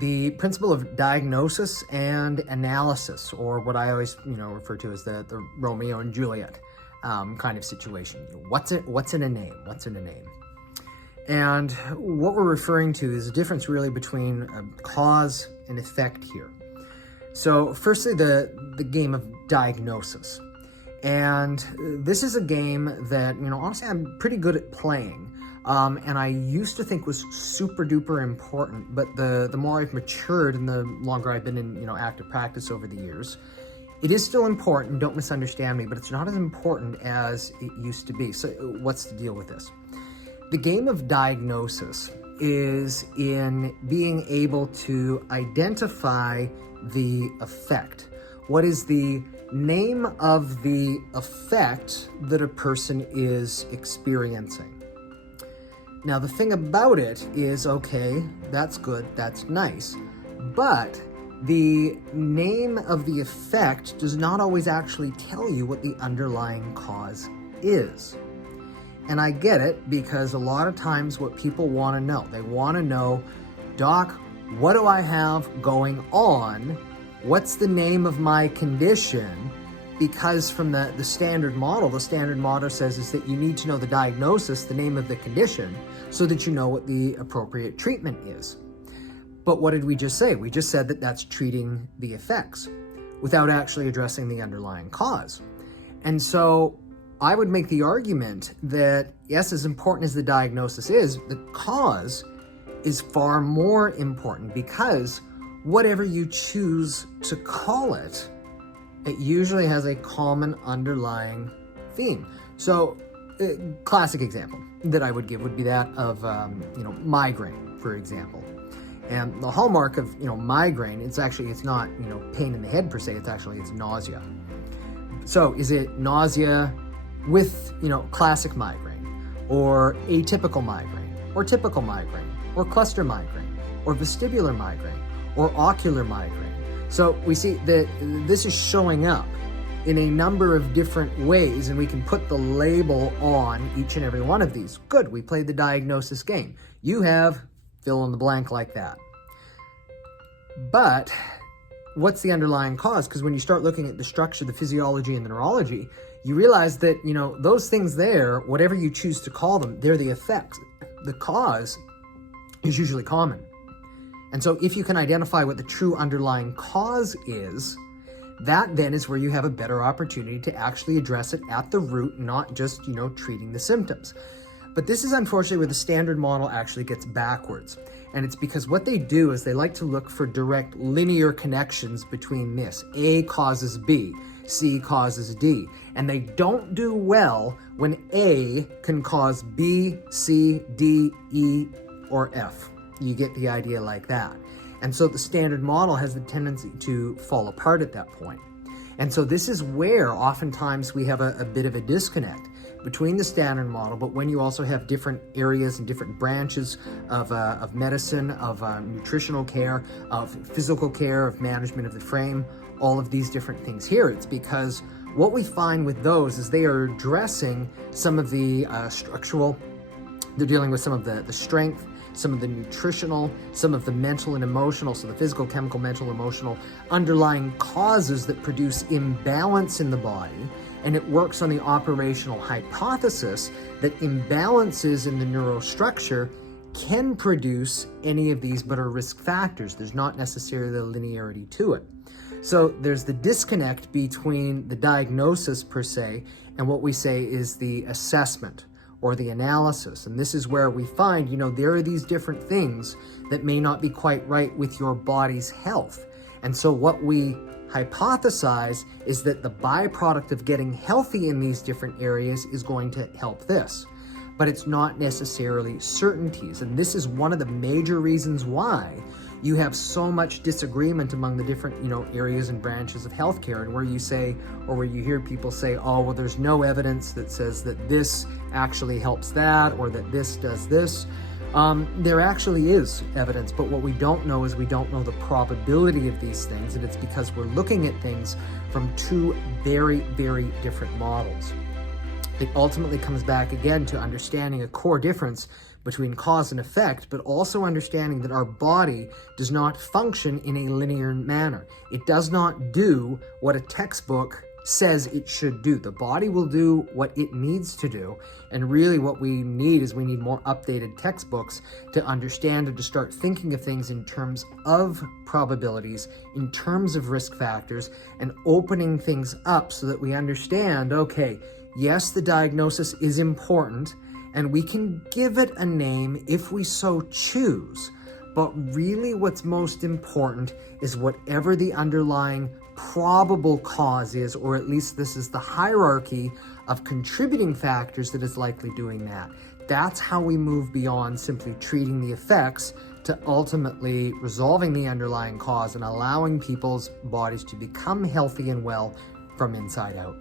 the principle of diagnosis and analysis, or what I always, refer to as the Romeo and Juliet kind of situation. What's in a name? What's in a name? And what we're referring to is a difference really between cause and effect here. So firstly, the game of diagnosis. And this is a game that, honestly, I'm pretty good at playing. And I used to think was super duper important, but the more I've matured and the longer I've been in, active practice over the years, it is still important, don't misunderstand me, but it's not as important as it used to be. So what's the deal with this? The game of diagnosis is in being able to identify the effect. What is the name of the effect that a person is experiencing? Now, the thing about it is, okay, that's good, that's nice, but the name of the effect does not always actually tell you what the underlying cause is. And I get it, because a lot of times what people want to know, they want to know, Doc, what do I have going on? What's the name of my condition? Because from the standard model says is that you need to know the diagnosis, the name of the condition, so that you know what the appropriate treatment is. But what did we just say? We just said that that's treating the effects without actually addressing the underlying cause. And so I would make the argument that, yes, as important as the diagnosis is, the cause is far more important, because whatever you choose to call it, it usually has a common underlying theme. So a classic example that I would give would be that of, migraine, for example. And the hallmark of, migraine, it's not, pain in the head per se, it's nausea. So is it nausea with, classic migraine, or atypical migraine, or typical migraine, or cluster migraine, or vestibular migraine, or ocular migraine? So we see that this is showing up in a number of different ways, and we can put the label on each and every one of these. Good, we played the diagnosis game. You have fill in the blank like that. But what's the underlying cause? Because when you start looking at the structure, the physiology, and the neurology, you realize that, those things there, whatever you choose to call them, they're the effects. The cause is usually common. And so if you can identify what the true underlying cause is, that then is where you have a better opportunity to actually address it at the root, not just, treating the symptoms. But this is unfortunately where the standard model actually gets backwards. And it's because what they do is they like to look for direct linear connections between this. A causes B, C causes D. And they don't do well when A can cause B, C, D, E, or F. You get the idea like that. And so the standard model has the tendency to fall apart at that point. And so this is where oftentimes we have a bit of a disconnect between the standard model, but when you also have different areas and different branches of medicine, of nutritional care, of physical care, of management of the frame, all of these different things here, it's because what we find with those is they are addressing some of the structural, they're dealing with some of the strength, some of the nutritional, some of the mental and emotional, so the physical, chemical, mental, emotional underlying causes that produce imbalance in the body. And it works on the operational hypothesis that imbalances in the neurostructure can produce any of these, but are risk factors. There's not necessarily the linearity to it. So there's the disconnect between the diagnosis per se and what we say is the assessment or the analysis. And this is where we find, there are these different things that may not be quite right with your body's health. And so what we hypothesize is that the byproduct of getting healthy in these different areas is going to help this. But it's not necessarily certainties. And this is one of the major reasons why you have so much disagreement among the different, areas and branches of healthcare, and where you say, or where you hear people say, oh, well, there's no evidence that says that this actually helps that, or that this does this. There actually is evidence, but what we don't know is we don't know the probability of these things, and it's because we're looking at things from two very, very different models. It ultimately comes back again to understanding a core difference between cause and effect, but also understanding that our body does not function in a linear manner. It does not do what a textbook says it should do. The body will do what it needs to do, and really what we need is we need more updated textbooks to understand and to start thinking of things in terms of probabilities, in terms of risk factors, and opening things up so that we understand, okay, yes, the diagnosis is important, and we can give it a name if we so choose, but really what's most important is whatever the underlying probable cause is, or at least this is the hierarchy of contributing factors that is likely doing that. That's how we move beyond simply treating the effects to ultimately resolving the underlying cause and allowing people's bodies to become healthy and well from inside out.